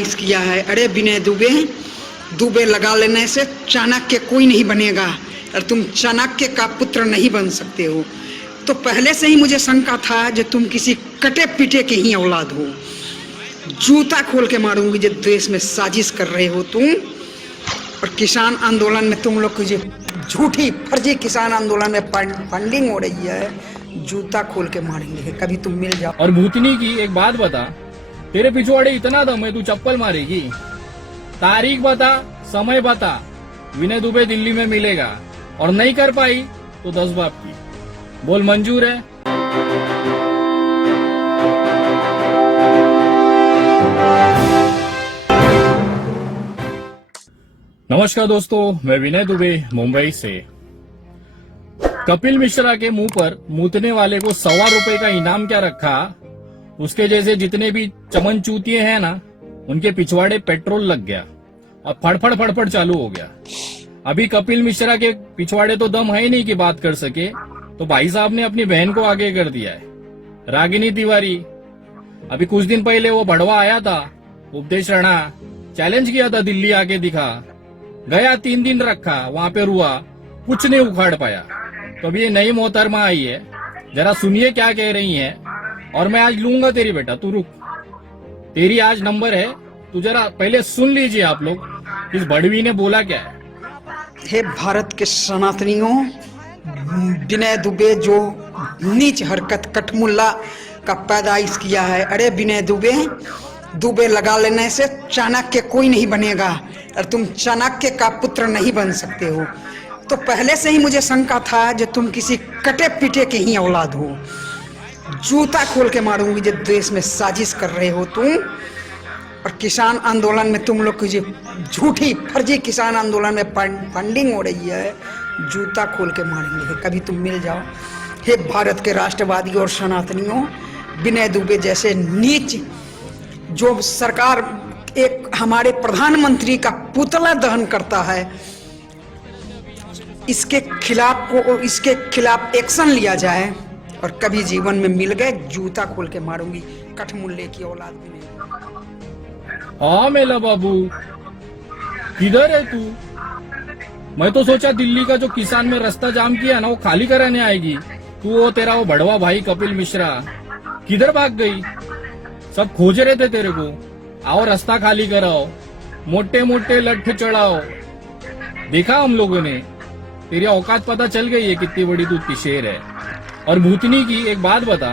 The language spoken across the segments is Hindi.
पैदाइश किया है। अरे विनय दुबे लगा लेने से चाणक्य कोई नहीं बनेगा और तुम चाणक्य का पुत्र नहीं बन सकते हो। तो पहले से ही मुझे शंका था जो तुम किसी कटे पीटे के ही औलाद हो। जूता खोल के मारूंगी जो देश में साजिश कर रहे हो तुम। और किसान आंदोलन में तुम लोग की जो झूठी फर्जी किसान आंदोलन में फंडिंग हो रही है, जूता खोल के मारेंगे कभी तुम मिल जाओ। और भूतनी की एक बात बता, तेरे पिछवाड़े इतना दम है तू चप्पल मारेगी? तारीख बता, समय बता, विनय दुबे दिल्ली में मिलेगा और नहीं कर पाई तो 10 बाप की बोल मंजूर है? नमस्कार दोस्तों, मैं विनय दुबे मुंबई से। कपिल मिश्रा के मुंह पर मूतने वाले को ₹125 का इनाम क्या रखा, उसके जैसे जितने भी चमन चूतिए हैं ना, उनके पिछवाड़े पेट्रोल लग गया और फड़फड़ फड़फड़ चालू हो गया। अभी कपिल मिश्रा के पिछवाड़े तो दम है ही नहीं कि बात कर सके, तो भाई साहब ने अपनी बहन को आगे कर दिया है, रागिनी तिवारी। अभी कुछ दिन पहले वो भड़वा आया था, उपदेश राणा, चैलेंज किया था दिल्ली आके दिखा, गया 3 दिन रखा, वहां पे रुआ, कुछ नहीं उखाड़ पाया। तो अभी ये नई मोहतरमा आई है, जरा सुनिए क्या कह रही है। और मैं आज लूंगा तेरी, बेटा तू रुक, तेरी आज नंबर है, तू जरा पहले सुन लीजिए आप लोग इस बड़वी ने बोला क्या है। हे भारत के सनातनियों, विनय दुबे जो नीच हरकत कठमुल्ला का पैदाइश किया है। अरे विनय दुबे लगा लेने से चाणक्य कोई नहीं बनेगा और तुम चाणक्य का पुत्र नहीं बन सकते हो। तो पहले से ही मुझे शंका था जो तुम किसी कटे पीटे के ही औलाद हो। जूता खोल के मारूंगी जो देश में साजिश कर रहे हो तुम। और किसान आंदोलन में तुम लोग की जो झूठी फर्जी किसान आंदोलन में फंडिंग हो रही है, जूता खोल के मारेंगे कभी तुम मिल जाओ। हे भारत के राष्ट्रवादी और सनातनियों, विनय दुबे जैसे नीच जो सरकार एक हमारे प्रधानमंत्री का पुतला दहन करता है, इसके खिलाफ एक्शन लिया जाए और कभी जीवन में मिल गए, जूता खोल के मारूंगी, कठमुल्ले की औलाद भी नहीं। हाँ मेला बाबू, किधर है तू? मैं तो सोचा दिल्ली का जो किसान में रास्ता जाम किया ना, वो खाली कराने आएगी तू। वो तेरा वो भड़वा भाई कपिल मिश्रा किधर भाग गई? सब खोज रहे थे तेरे को। आओ रास्ता खाली कराओ, मोटे मोटे लट्ठ चढ़ाओ। देखा हम लोगों ने, तेरी औकात पता चल गई है कितनी बड़ी तू शेर है। और भूतनी की एक बात बता,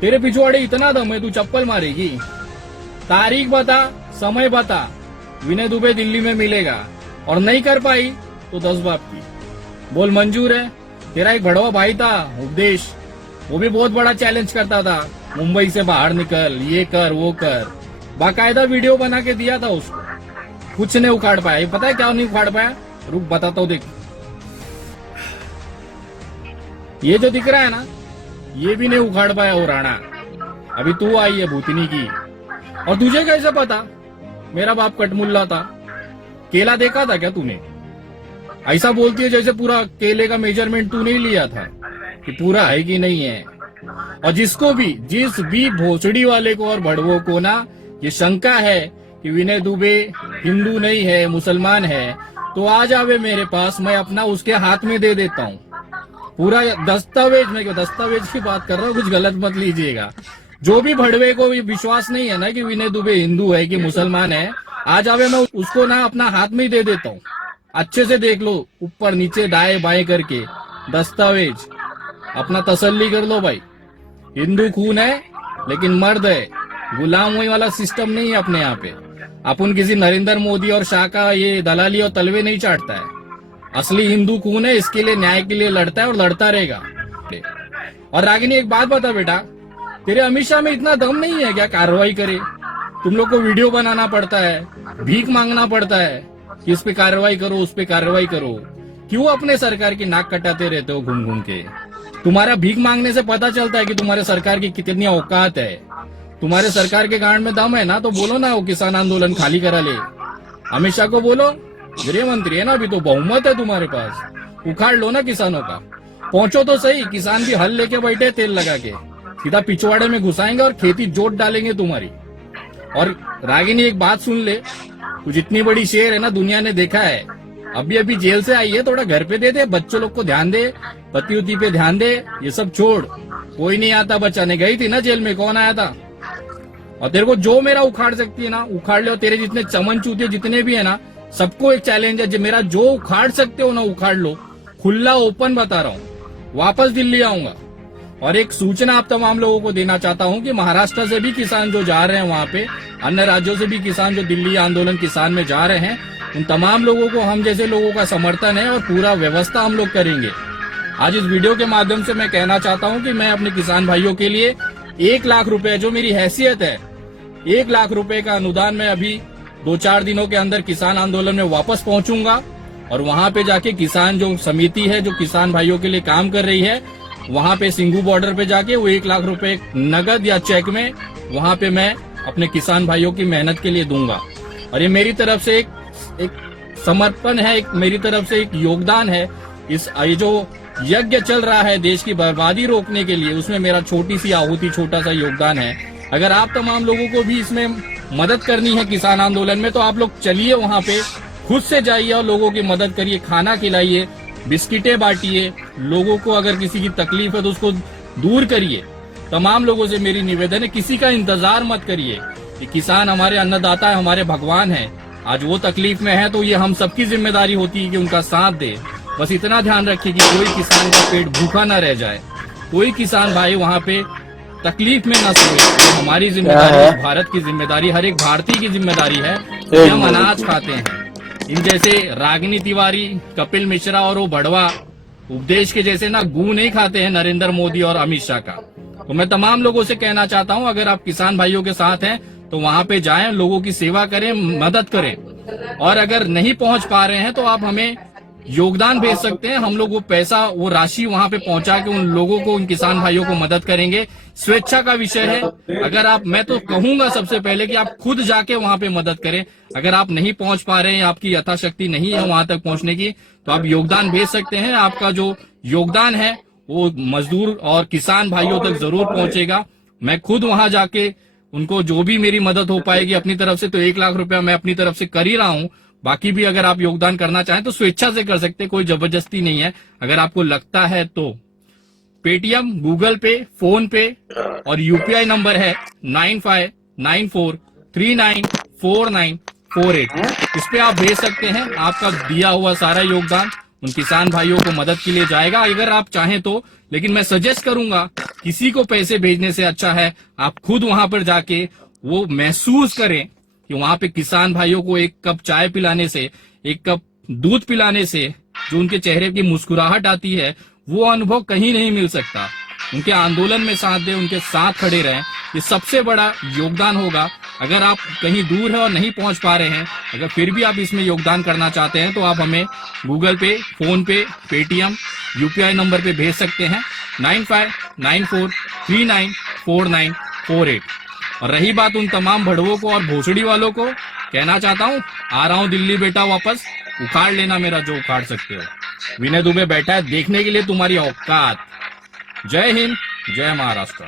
तेरे पिछवाड़े इतना दम है तू चप्पल मारेगी? तारीख बता, समय बता, विनय दुबे दिल्ली में मिलेगा और नहीं कर पाई तो 10 बाप की बोल मंजूर है? तेरा एक भड़वा भाई था उपदेश, वो भी बहुत बड़ा चैलेंज करता था, मुंबई से बाहर निकल, ये कर वो कर, बाकायदा वीडियो बना के दिया था उसको, कुछ नहीं उखाड़ पाया। पता है क्या नहीं उखाड़ पाया? रुक बताता हूँ, देख। ये जो दिख रहा है ना, ये भी नहीं उखाड़ पाया वो राणा। अभी तू आई है भूतनी की। और तुझे कैसे पता मेरा बाप कटमुल्ला था? केला देखा था क्या तूने? ऐसा बोलती है जैसे पूरा केले का मेजरमेंट तू नहीं लिया था कि पूरा है कि नहीं है। और जिस भी भोसड़ी वाले को और भड़वों को ना ये शंका है कि विनय दुबे हिंदू नहीं है, मुसलमान है, तो आ जावे मेरे पास, मैं अपना उसके हाथ में दे देता हूँ पूरा दस्तावेज। मैं क्यों दस्तावेज की बात कर रहा हूँ, कुछ गलत मत लीजिएगा। जो भी भड़वे को विश्वास नहीं है ना कि विनय दुबे हिंदू है कि मुसलमान है, आ जावे, मैं उसको ना अपना हाथ में ही दे देता हूँ। अच्छे से देख लो, ऊपर नीचे दाएं बाएं करके दस्तावेज, अपना तसल्ली कर लो भाई। हिंदू खून है लेकिन मर्द है, गुलाम वही वाला सिस्टम नहीं है अपने यहाँ पे। अपन किसी नरेंद्र मोदी और शाह का ये दलाली और तलवे नहीं चाटता है। असली हिंदू खून है, इसके लिए न्याय के लिए लड़ता है और लड़ता रहेगा। और रागिनी एक बात बता बेटा, तेरे अमित शाह में इतना दम नहीं है क्या कार्रवाई करे? तुम लोग को वीडियो बनाना पड़ता है, भीख मांगना पड़ता है कि इस पे कार्रवाई करो, उस पे कार्रवाई करो। क्यों अपने सरकार की नाक कटाते रहते हो घूम घूम के? तुम्हारा भीख मांगने से पता चलता है कि तुम्हारे सरकार की कितनी औकात है। तुम्हारे सरकार के गांड में दम है ना, तो बोलो ना वो किसान आंदोलन खाली करा ले। अमित शाह को बोलो, गृह मंत्री है ना, अभी तो बहुमत है तुम्हारे पास, उखाड़ लो ना किसानों का। पहुंचो तो सही, किसान भी हल लेके बैठे तेल लगा के, सीधा पिछवाड़े में घुसाएंगे और खेती जोत डालेंगे तुम्हारी। और रागिनी एक बात सुन ले, तू जितनी बड़ी शेर है ना दुनिया ने देखा है, अभी अभी जेल से आई है, थोड़ा घर पे दे दे, बच्चों लोग को ध्यान दे, पति उती पे ध्यान दे, ये सब छोड़। कोई नहीं आता बचाने, गई थी ना जेल में, कौन आया था? और तेरे को जो मेरा उखाड़ सकती है ना उखाड़ ले, और तेरे जितने चमन चूते जितने भी है ना, सबको एक चैलेंज है, जो मेरा जो उखाड़ सकते हो ना उखाड़ लो, खुला ओपन बता रहा हूँ, वापस दिल्ली आऊंगा। और एक सूचना आप तमाम लोगों को देना चाहता हूं कि महाराष्ट्र से भी किसान जो जा रहे हैं वहां पे, अन्य राज्यों से भी किसान जो दिल्ली आंदोलन किसान में जा रहे हैं, उन तमाम लोगों को हम जैसे लोगों का समर्थन है और पूरा व्यवस्था हम लोग करेंगे। आज इस वीडियो के माध्यम से मैं कहना चाहता हूं कि मैं अपने किसान भाइयों के लिए 1 लाख रुपए, जो मेरी हैसियत है, 1 लाख रुपए का अनुदान मैं अभी 2-4 दिनों के अंदर किसान आंदोलन में वापस पहुंचूंगा और वहां पे जाके किसान जो समिति है जो किसान भाइयों के लिए काम कर रही है, वहां पे सिंगू बॉर्डर पे जाके वो 1 लाख रुपए नगद या चेक में वहां पे मैं अपने किसान भाइयों की मेहनत के लिए दूंगा। और ये मेरी तरफ से एक समर्पण है, एक मेरी तरफ से एक योगदान है। ये जो यज्ञ चल रहा है देश की बर्बादी रोकने के लिए, उसमें मेरा छोटी सी आहुति, छोटा सा योगदान है। अगर आप तमाम लोगों को भी इसमें मदद करनी है किसान आंदोलन में, तो आप लोग चलिए वहां पे, खुद से जाइए और लोगों की मदद करिए, खाना खिलाइए, बिस्किटें बांटिए, लोगों को अगर किसी की तकलीफ है तो उसको दूर करिए। तमाम लोगों से मेरी निवेदन है, किसी का इंतजार मत करिए कि किसान हमारे अन्नदाता है, हमारे भगवान है। आज वो तकलीफ में है तो ये हम सबकी जिम्मेदारी होती है कि उनका साथ दे। बस इतना ध्यान रखिए कि कोई किसान का पेट भूखा न रह जाए, कोई किसान भाई वहाँ पे तकलीफ में न सोए। तो हमारी जिम्मेदारी, भारत की जिम्मेदारी, हर एक भारतीय की जिम्मेदारी है कि हम अनाज खाते हैं। इन जैसे रागिनी तिवारी, कपिल मिश्रा और वो बड़वा उपदेश के जैसे ना गू नहीं खाते हैं नरेंद्र मोदी और अमित शाह का। तो मैं तमाम लोगों से कहना चाहता हूं, अगर आप किसान भाइयों के साथ हैं तो वहां पे जाएं, लोगों की सेवा करें, मदद करें। और अगर नहीं पहुंच पा रहे हैं तो आप हमें योगदान भेज सकते हैं, हम लोग वो पैसा, वो राशि वहां पे पहुंचा के उन लोगों को, उन किसान भाइयों को मदद करेंगे। स्वेच्छा का विषय है। अगर आप, मैं तो कहूंगा सबसे पहले कि आप खुद जाके वहां पे मदद करें। अगर आप नहीं पहुंच पा रहे हैं, आपकी यथाशक्ति नहीं है वहां तक पहुंचने की, तो आप योगदान भेज सकते हैं। आपका जो योगदान है वो मजदूर और किसान भाइयों तक जरूर पहुंचेगा। मैं खुद वहां जाके उनको जो भी मेरी मदद हो पाएगी अपनी तरफ से, तो 1 लाख रुपया मैं अपनी तरफ से कर ही रहा हूं। बाकी भी अगर आप योगदान करना चाहें तो स्वेच्छा से कर सकते हैं, कोई जबरदस्ती नहीं है। अगर आपको लगता है तो पेटीएम, गूगल पे, फोन पे और यूपीआई नंबर है 9594394948। इस पे आप भेज सकते हैं। आपका दिया हुआ सारा योगदान उन किसान भाइयों को मदद के लिए जाएगा, अगर आप चाहें तो। लेकिन मैं सजेस्ट करूंगा, किसी को पैसे भेजने से अच्छा है आप खुद वहां पर जाके वो महसूस करें कि वहां पे किसान भाइयों को एक कप चाय पिलाने से, एक कप दूध पिलाने से जो उनके चेहरे की मुस्कुराहट आती है, वो अनुभव कहीं नहीं मिल सकता। उनके आंदोलन में साथ दे, उनके साथ खड़े रहें, ये सबसे बड़ा योगदान होगा। अगर आप कहीं दूर है और नहीं पहुंच पा रहे हैं, अगर फिर भी आप इसमें योगदान करना चाहते हैं, तो आप हमें गूगल पे, फोन पे, पेटीएम, यूपीआई नंबर पे भेज सकते हैं 9594394948। और रही बात उन तमाम भड़वों को और भोसड़ी वालों को, कहना चाहता हूं, आ रहा हूं दिल्ली बेटा वापस, उखाड़ लेना मेरा जो उखाड़ सकते हो। विनय दुबे बैठा है देखने के लिए तुम्हारी औकात। जय हिंद, जय महाराष्ट्र।